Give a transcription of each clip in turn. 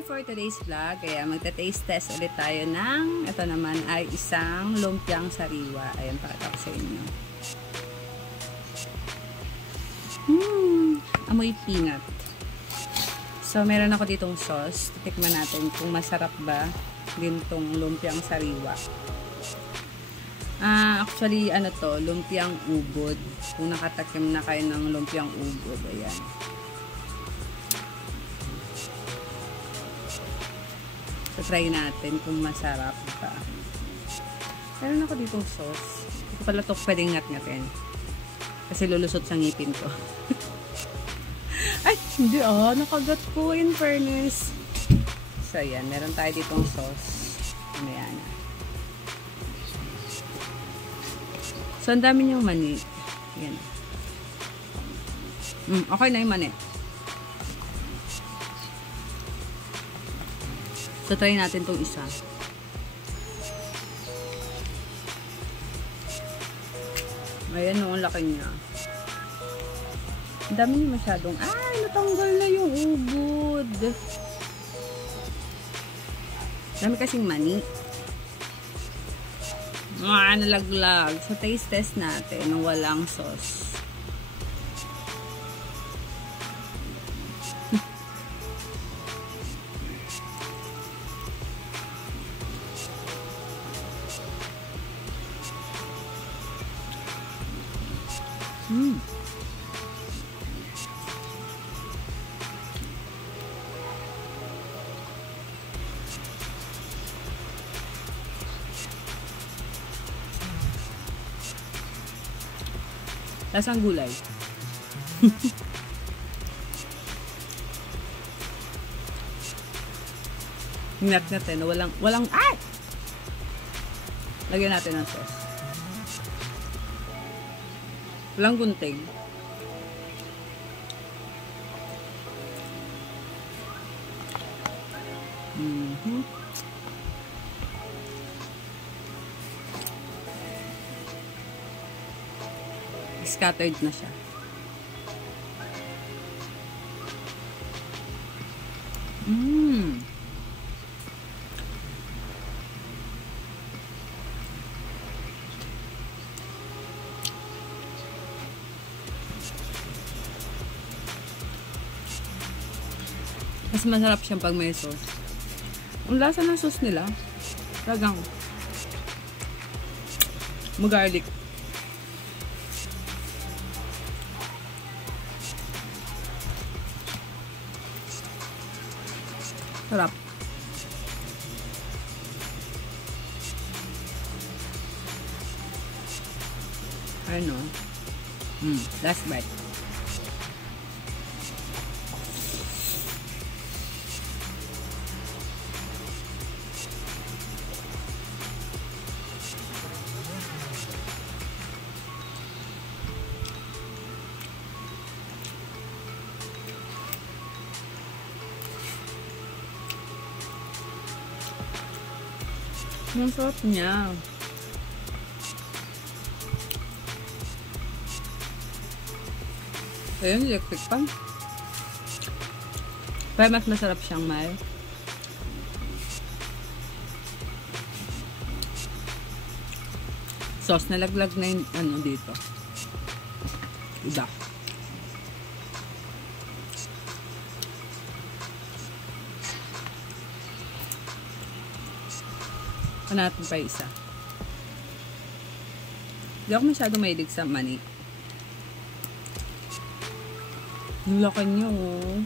Hi! For today's vlog, kaya magta-taste test ulit tayo ng, ito naman ay isang lumpiang sariwa. Ayan, pakita ko sa inyo. Amoy peanut. So, meron ako ditong sauce. Titikman natin kung masarap ba din tong lumpiang sariwa. Actually, ano to, lumpiang ubod. Kung nakatakim na kayo ng lumpiang ubod, ayan. So, try natin kung masarap ba. Meron ako ditong sauce. Hindi ko pala ito pwedeng ngat-ngatin. Kasi lulusot sa ngipin ko. Ay, hindi nakagat ko in fairness. So, ayan. Meron tayo ditong sauce. Ayan. So, ang dami niyong mani. Ayan. Okay na yung mani. So, try natin itong isa. Ayan, ang laki niya. Ang dami niya masyadong, natanggal na yung ubod. Dami kasing mani. Nalaglag. So, taste test natin ng walang sauce. Lasang gulay. Ingat natin na walang lagyan natin ng sauce. Walang gunting. Scattered na siya. Mas masarap siyang pag may sauce. Ang lasa ng sauce nila, talagang mag-garlic. Sarap. Ano? Last bite. Ang sarap niya. Ayun, electric pan. Pero mas masarap siyang may sauce. Nalaglag na yung ano dito. Iba. Natin pa isa. Hindi ako masyadong mahilig sa mani. Laki niyo, oh.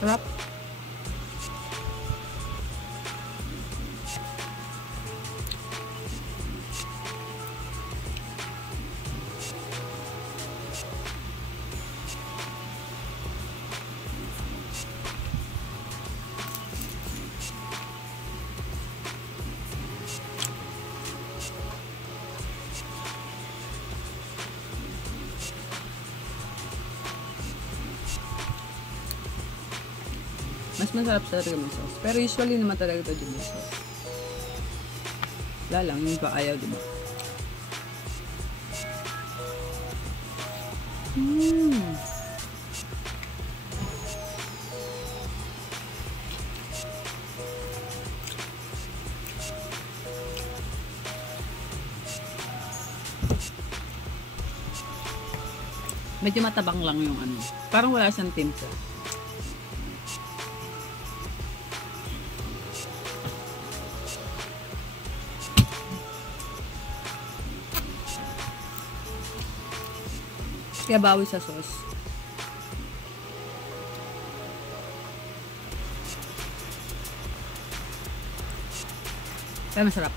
Sarap. Mas masarap sa talaga may sauce. Pero usually naman talaga ito din may sauce. Wala lang, yung pa ayaw, diba? Medyo matabang lang yung ano. Parang wala siyang timpla. Kaya bawi sa sauce. Kaya masarap.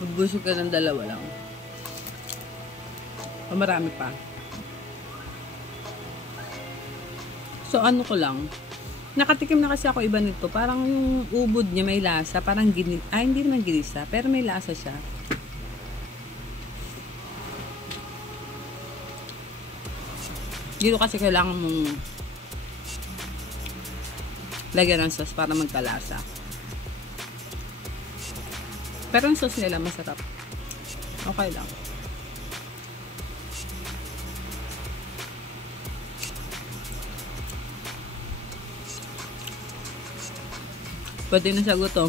Magbusog ka ng dalawa lang. O marami pa. So ano ko lang. Nakatikim na kasi ako iba nito. Parang yung ubod niya may lasa. Parang hindi naman ginisa. Pero may lasa siya. Dito kasi kailangan mong lagyan ng sauce para magkalasa. Pero yung sauce nila masarap. Okay lang. Pwede na siya gutom.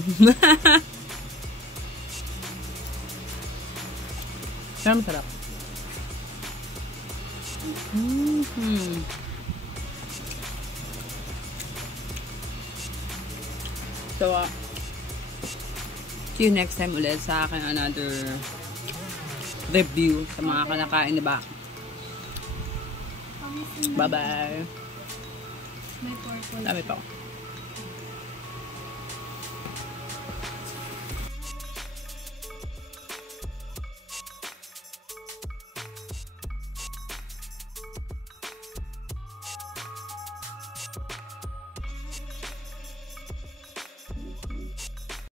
Pero masarap. So, see you next time ulit sa akin another review sa mga kanakain na ba. Bye-bye. Dami pa ako.